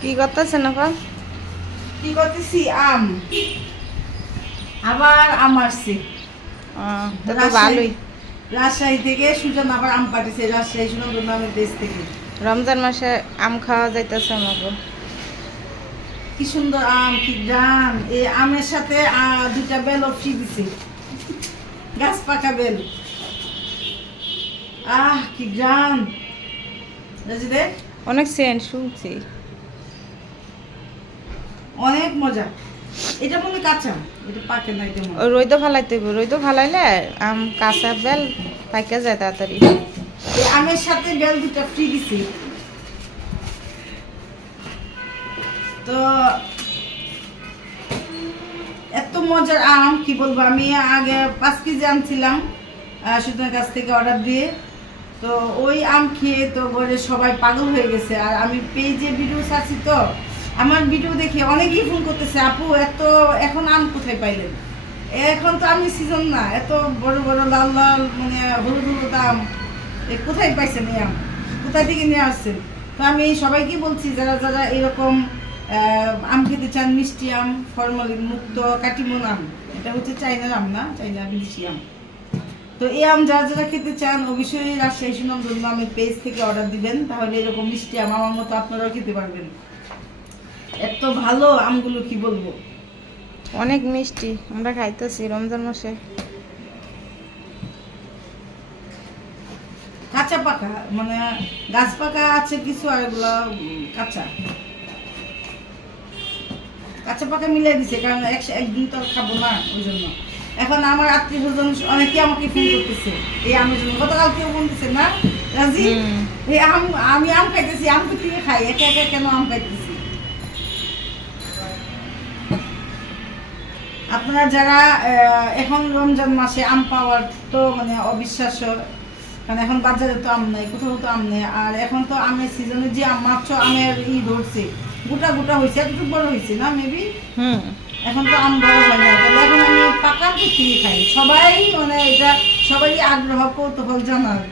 কি করতেছেন এখন? কি করতেছি? আম, আবার আম আসছে। ভালোই। রাজশাহী থেকে সুজন আবার আম পাঠিয়েছে, রাজশাহী সুনন্দন নামের দেশ থেকে। রমজান মাসে আম খাওয়া যাইতেছে আমাকে। কি সুন্দর আম, কি গান! এই আমের সাথে 2টা বেলও ফ্রি দিছে, গাছ পাকা বেল। কি গান! অনেক সেন্ট শুনছি, অনেক মজা। এটা মনে কাঁচা, এটা পাকে না। এটা রইদ ফালাইতে হবে, রইদ ফালাইলে আম কাঁচা বেল পাইকে যায় তাড়াতাড়ি। এই আমের সাথে বেল 2টা ফ্রি দিছি। তো এত মজার আম কি বলবো। আমি আগে 5 কেজি আনছিলাম সুতনের কাছ থেকে অর্ডার দিয়ে। তো ওই আম খেয়ে তো ঘরে সবাই পাগল হয়ে গেছে। আর আমি পেজে ভিডিও ছাড়ছি, তো আমার ভিডিও দেখে অনেকেই ফোন করতেছে, আপু এত এখন আম কোথায় পাইলেন? এখন তো আমি সিজন না, এত বড় বড় লাল লাল মানে হলুদ হলুদ আম কোথায় পাইছেন? এই আম কোথায় থেকে নিয়ে আসছেন? তো আমি সবাইকে বলছি, যারা যারা এরকম আম খেতে চান, মিষ্টি আম, ফরমালিন মুক্ত কাটিমন আম, এটা হচ্ছে চাইনার আম না, চাইনা বিদেশি আম। তো এই আম যারা যারা খেতে চান অবশ্যই রাজশাহী সুনন্দন নামের পেজ থেকে অর্ডার দিবেন, তাহলে এরকম মিষ্টি আম আমার মতো আপনারাও খেতে পারবেন। এত ভালো আমগুলো কি বলবো, অনেক মিষ্টি। আমরা খাইতেছি রমজান মাসে। কাঁচা পাকা মানে গাছ পাকা আছে কিছু, আর এগুলো কাঁচা কাঁচা পাকা মিলাই দিছে, কারণ একদিন তো খাবো না, ওই জন্য। এখন আমার আত্মীয় স্বজন অনেকে আমাকে ফোন করতেছে এই আমের জন্য। গতকাল কেউ বলতেছে না রাজি, এই আম আমি আম খাইতেছি, আম থেকে খাই, একা একা কেন আম খাইতেছি? আপনারা যারা এখন রমজান মাসে আম পাওয়ার তো মানে অবিশ্বাস্য, কারণ এখন বাজারে তো আম নাই, কোথাও তো আম নেই। আর এখন তো আমের সিজনে যে আম মাত্র আমের ধরছে, গোটা গোটা হয়েছে, এতটুকু বড় হয়েছে না মেবি। এখন তো আম বড় হয় না, তাহলে এখন আমি পাকা আম খেয়ে খাই। সবাই মানে এটা সবারই আগ্রহ, কৌতূহল জানার।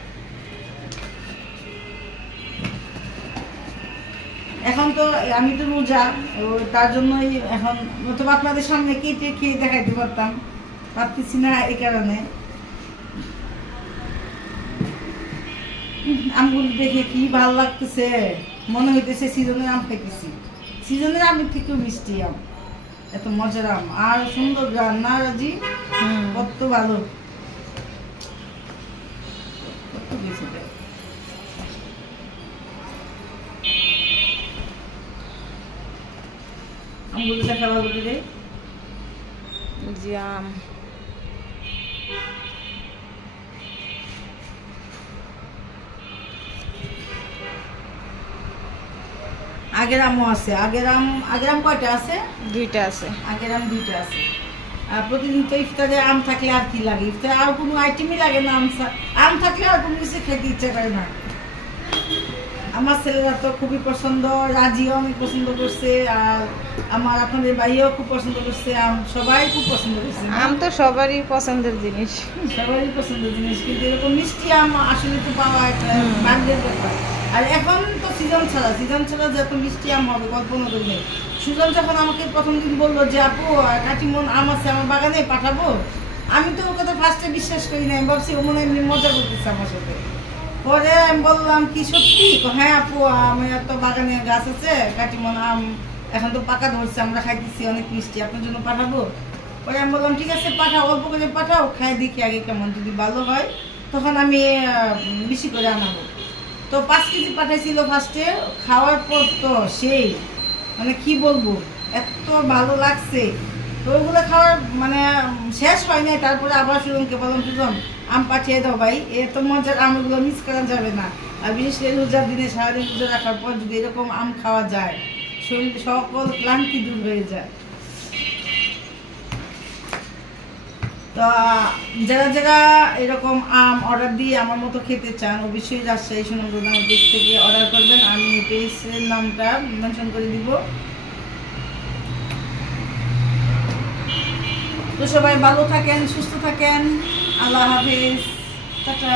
এখন তো আমি তো রোজা, তার জন্যই এখন নতুবা আপনাদের সামনে কেটে খেয়ে দেখাইতে পারতাম, পারতেছি না এই কারণে। আমগুলো দেখে কি ভালো লাগতেছে, মনে হইতেছে সিজনের আম খাইতেছি। সিজনের আমের থেকেও মিষ্টি আম, এত মজার আম, আর সুন্দর গান না রাজি, কত ভালো। আমগুলো দেখা বলতে রে জাম। আগের আমও আছে, আগের আম কয়টা আছে? 2টা আছে। আগের আম 2টা আছে। প্রতিদিন তো ইফতারে আম থাকলে আর কি লাগে, ইফতারে আর কোনো আইটেমই লাগে না। আম থাকলে আর কোনো কিছু খেতে ইচ্ছা করে না। আমার ছেলেরা তো খুবই পছন্দ, রাজিও অনেক পছন্দ করছে, আর আমার আপনাদের ভাইও খুব পছন্দ করছে আম, সবাই খুব পছন্দ করছে। আম তো সবারই পছন্দের জিনিস, সবারই পছন্দের জিনিস, কিন্তু এরকম মিষ্টি আম আসলে তো পাওয়া একটা ভাগ্যের ব্যাপার। আর এখন তো সিজন ছাড়া যে এত মিষ্টি আম হবে কল্পনা করি নেই। সুজন যখন আমাকে প্রথম দিন বললো যে আপু কাটিমন আম আছে আমার বাগানে, পাঠাবো, আমি তো ওর কথা ফার্স্টে বিশ্বাস করি না। আমি ভাবছি ও মনে এমনি মজা করতেছে আমার সাথে। পরে আমি বললাম কি সত্যি? হ্যাঁ আপু, আমার তো বাগানে গাছ আছে কাটিমন আম, এখন তো পাকা ধরছে, আমরা খাইতেছি, অনেক মিষ্টি, আপনার জন্য পাঠাবো। পরে আমি বললাম ঠিক আছে পাঠাও, অল্প করে পাঠাও, খাই দেখি আগে কেমন, যদি ভালো হয় তখন আমি বেশি করে আনাবো। তো 5 কেজি পাঠাইছিল ফার্স্টে, খাওয়ার পর তো সেই মানে কি বলবো, এত ভালো লাগছে। তো ওইগুলো খাওয়ার মানে শেষ হয় নাই। তারপরে আবার সুজনকে বললাম, সুজন আম পাঠিয়ে দাও ভাই, এত মজার আম, ওগুলো মিস করা যাবে না। আর বিশেষ করে রোজার দিনে সারাদিন রোজা রাখার পর যদি এরকম আম খাওয়া যায়, শরীর সকল ক্লান্তি দূর হয়ে যায়। তো যারা যারা এরকম আম অর্ডার দিয়ে আমার মতো খেতে চান অবশ্যই রাজশাহী সুনন্দন নামের পেজ থেকে অর্ডার করবেন। আমি পেজের নামটা মেনশন করে দিব। তো সবাই ভালো থাকেন, সুস্থ থাকেন, আল্লাহ হাফেজ, টাটা।